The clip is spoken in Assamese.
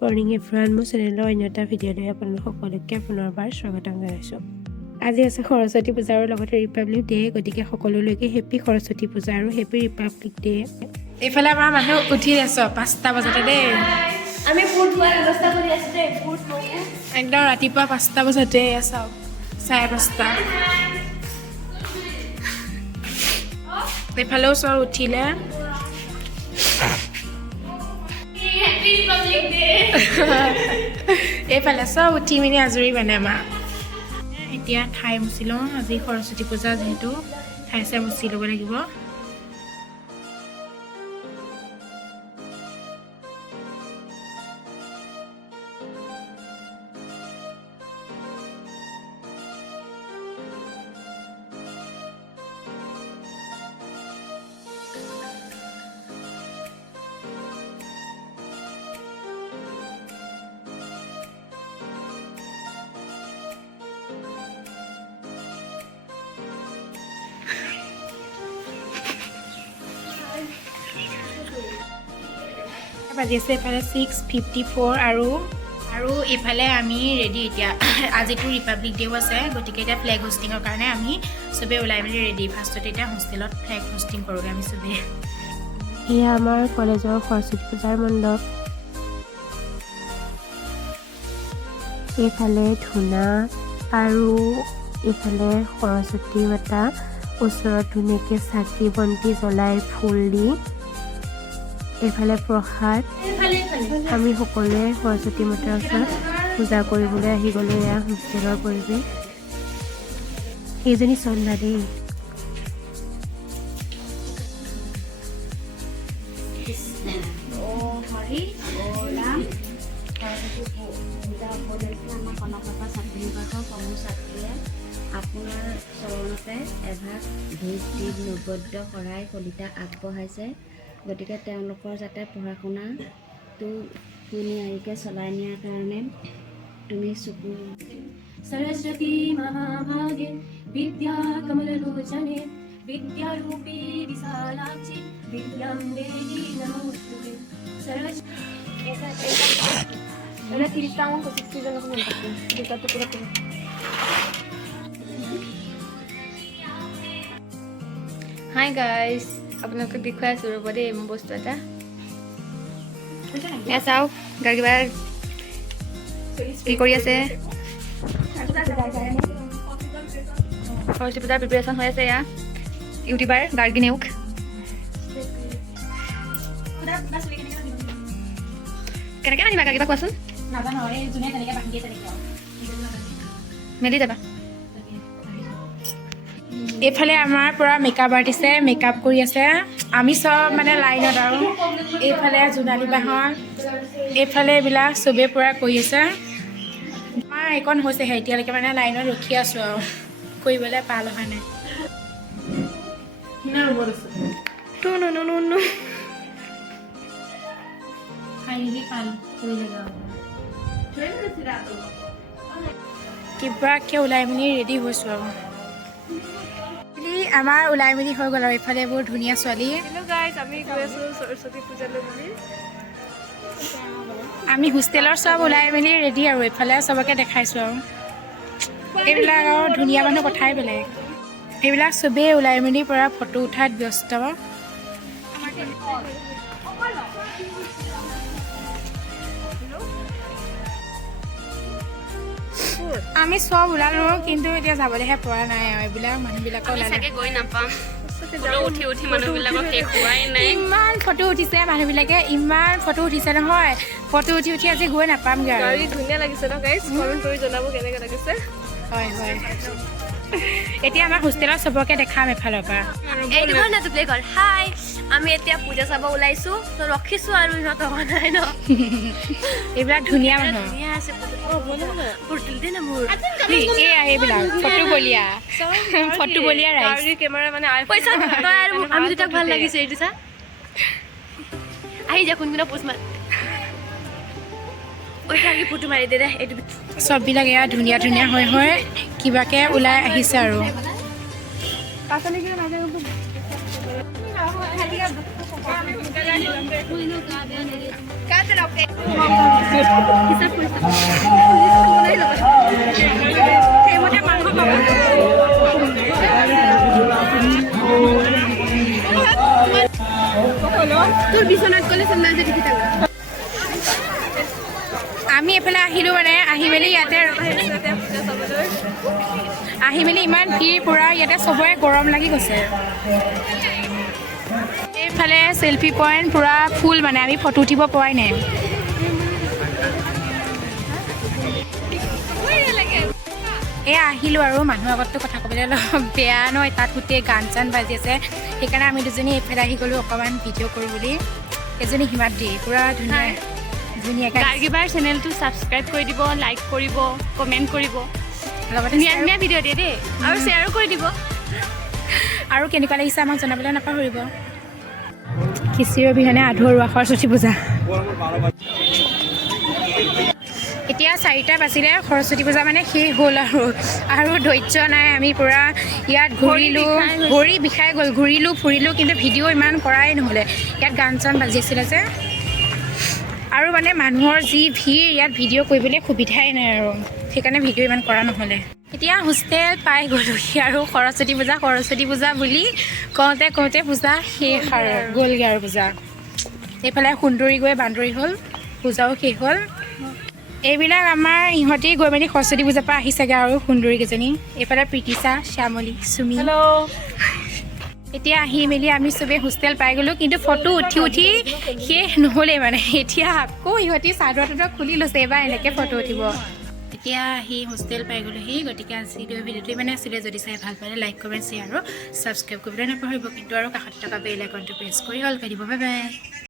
মৰ্ণিং এভৰিৱান, মোৰ চেনেলৰ অন্য এটা ভিডিঅ'লৈ আপোনালোক সকলোকে পুনৰবাৰ স্বাগতম জনাইছোঁ। আজি আছে সৰস্বতী পূজা আৰু লগতে ৰিপাব্লিক ডে, গতিকে সকলোলৈকে হেপী সৰস্বতী পূজা আৰু হেপী ৰিপাব্লিক ডে। এইফালে আমাৰ মানুহ উঠি আছোঁ 5টা বজাতে দেই। আমি ফুড খোৱাৰ ব্যৱস্থা কৰি আছোঁ দেই। একদম ৰাতিপুৱা 5টা বজাতে চাওক 5:30। এইফালেও চব উঠিলে। এইফালে চব উঠি মেলি আজৰি মানে আমাৰ এতিয়া ঠাই মুচি লওঁ। আজি সৰস্বতী পূজা যিহেতু ঠাই চাই মুচি ল'ব লাগিব। বাজি আছে এইফালে 6:54 আৰু এইফালে আমি ৰেডি। এতিয়া আজিতো ৰিপাব্লিক ডেও আছে, গতিকে এতিয়া ফ্লেগ হোষ্টিঙৰ কাৰণে আমি চবেই ওলাই মেলি ৰেডি। ফাৰ্ষ্টতে এতিয়া হোষ্টেলত ফ্লেগ হোষ্টিং কৰোঁগৈ আমি চবেই। এয়া আমাৰ কলেজৰ সৰস্বতী পূজাৰ মণ্ডপ। এইফালে ধূনা আৰু এইফালে সৰস্বতী মাতা ওচৰত ধুনীয়াকৈ চাকি বন্তি জ্বলাই ফুল দি। এইফালে প্ৰসাদ। আমি সকলোৱে সৰস্বতী মাতাৰ ওচৰত পূজা কৰিবলৈ আহি গ'লোঁ। এয়া হোষ্টেলৰ পৰিৱেশ। এইজনী চন্দা দেই। আপোনাৰ চৰণতে এভাগ ধূপ দীপ নৈবদ্য শৰাই কলিতা আগবঢ়াইছে, গতিকে তেওঁলোকৰ যাতে পঢ়া শুনাটো ধুনীয়াকৈ চলাই নিয়াৰ কাৰণে তুমি চকু। সৰস্বতী মহাভাগে বিদ্যা কমললোচনে বিদ্যাৰূপী বিশালাক্ষী বিদ্যাং দেহি নমোস্তুতে। হাই গাইজ, আপোনালোকক দেখুৱাই আছোঁ ৰ'ব দেই মোৰ বস্তু এটা। এয়া চাওক, গাৰ্গী কি কৰি আছে। সৰস্বতী পূজাৰ প্ৰিপেৰেশ্যন হৈ আছে। এয়া ইউটিউবাৰ গাৰ্গী নেওগ। কেনেকৈ আনিবা কিবা কোৱাচোন। মেলি যাবা। এইফালে আমাৰ পৰা মেকআপ আৰ্টিষ্টে মেকআপ কৰি আছে। আমি চব মানে লাইনত আৰু এইফালে জোনালী বাহঁত, এইফালে এইবিলাক চবেই পৰা কৰি আছে। আমাৰ এইকণ হৈছেহে, এতিয়ালৈকে মানে লাইনত ৰখি আছোঁ আৰু কৰিবলৈ পাল অহা নাই। কিবাকৈ ওলাই মেলি ৰেডি হৈছোঁ আৰু আমাৰ ওলাই মেলি হৈ গ'ল আৰু এইফালে বৰ ধুনীয়া ছোৱালী। আমি হোষ্টেলৰ চব ওলাই মেলি ৰেডি আৰু এইফালে চবকে দেখাইছোঁ আৰু এইবিলাক আৰু ধুনীয়া মানুহ কথাই বেলেগ। এইবিলাক চবেই ওলাই মেলি পৰা ফটো উঠাত ব্যস্ত। আমি চব ওলালোঁ, কিন্তু এতিয়া যাবলৈহে পৰা নাই আৰু এইবিলাক মানুহবিলাকৰ গৈ নাপাম। উঠি মানুহবিলাকক শেষ হোৱাই নাই। ইমান ফটো উঠিছে মানুহবিলাকে, ইমান ফটো উঠিছে নহয়। ফটো উঠি আজি গৈ নাপামগৈ আৰু। ধুনীয়া লাগিছে ন গাইজ, কমেণ্ট কৰি জনাব কেনেকৈ লাগিছে। হয় হয়, এতিয়া আমাৰ হোষ্টেলত চবকে দেখাম এফালৰ পৰা। এইটো ঘৰ না দুপ্লে ঘৰ। হাই, আমি এতিয়া পূজা চাব ওলাইছোঁ, তো ৰখিছোঁ আৰু ইহঁত অহা নাই ন। এইবিলাক ধুনীয়া মানুহ। ধুনীয়া আছে এইবিলাক ফটো বলিয়া ৰাইজ। কেমেৰা মানে পইচা তই আৰু আমি দুটাক ভাল লাগিছে। এইটো চা, আহি যা কোনদিনা পোষ্ট মাৰ ফটো মাৰি দে। এইটো চববিলাক এয়া ধুনীয়া ধুনীয়া হৈ কিবাকে ওলাই আহিছে আৰু Cállate la boca. তোৰ বিচনাত ক'লে চেন্দেল যে দেখি থাকোঁ আমি এফালে আহিলোঁ মানে আহি মেলি ইয়াতে আহি মেলি ইমান ভিৰ পূৰা ইয়াতে চবৰে গৰম লাগি গৈছে এইফালে চেল্ফি পইণ্ট পূৰা ফুল মানে আমি ফটো উঠিব পৰাই নাই এই আহিলোঁ আৰু মানুহৰ আগততো কথা ক'বলৈ অলপ বেয়া নহয় তাত গোটেই গান চান বাজি আছে সেইকাৰণে আমি দুজনী এইফালে আহি গ'লোঁ অকণমান ভিডিঅ' কৰোঁ বুলি এজনী হিমাদ্ৰী পূৰা ধুনীয়াকৈ গাৰ্গীবাৰ চেনেলটো ছাবস্ক্ৰাইব কৰি দিব লাইক কৰিব কমেণ্ট কৰিব লগতে ধুনীয়া ধুনীয়া ভিডিঅ' দিয়ে দেই আৰু শ্বেয়াৰো কৰি দিব আৰু কেনেকুৱা লাগিছে আমাক জনাবলৈ নাপাহৰিব খিচিৰি অবিহনে আধৰুৱা সৰস্বতী পূজা এতিয়া 4টা বাজিলে সৰস্বতী পূজা মানে শেষ হ'ল আৰু ধৈৰ্য নাই আমি পূৰা ইয়াত ঘূৰিলোঁ ভৰি বিষাই গ'ল ঘূৰিলোঁ ফুৰিলোঁ কিন্তু ভিডিঅ' ইমান কৰাই নহ'লে ইয়াত গান চান বাজিছিলে যে আৰু মানে মানুহৰ যি ভিৰ ইয়াত ভিডিঅ' কৰিবলৈ সুবিধাই নাই আৰু সেইকাৰণে ভিডিঅ' ইমান কৰা নহ'লে এতিয়া হোষ্টেল পাই গ'লোহি আৰু সৰস্বতী পূজা বুলি কওঁতে পূজা শেষ আৰু গ'লগৈ আৰু পূজা এইফালে সুন্দৰী গৈ বান্দৰী হ'ল পূজাও শেষ হ'ল এইবিলাক আমাৰ ইহঁতি গৈ মেলি সৰস্বতী পূজাৰ পৰা আহিছেগৈ আৰু সুন্দৰীকেইজনী এইফালে প্ৰীতিশা শ্যামলী চুমি এতিয়া আহি মেলি আমি চবেই হোষ্টেল পাই গ'লোঁ কিন্তু ফটো উঠি শেষ নহ'লেই মানে এতিয়া আকৌ ইহঁতি চাদৰ খুলি লৈছে এইবাৰ এনেকৈ ফটো উঠিব এতিয়া আহি হোষ্টেল পাই গ'লোহি গতিকে আজি ভিডিঅ'টো ইমানে আছিলে যদি চাই ভাল পালে লাইক কমেণ্ট শ্বেয়াৰ আৰু ছাবস্ক্ৰাইব কৰিবলৈ নাপাহৰিব কিন্তু আৰু কাষত থকা বেল আইকনটো প্ৰেছ কৰি অল কৰি দিব বাই বাই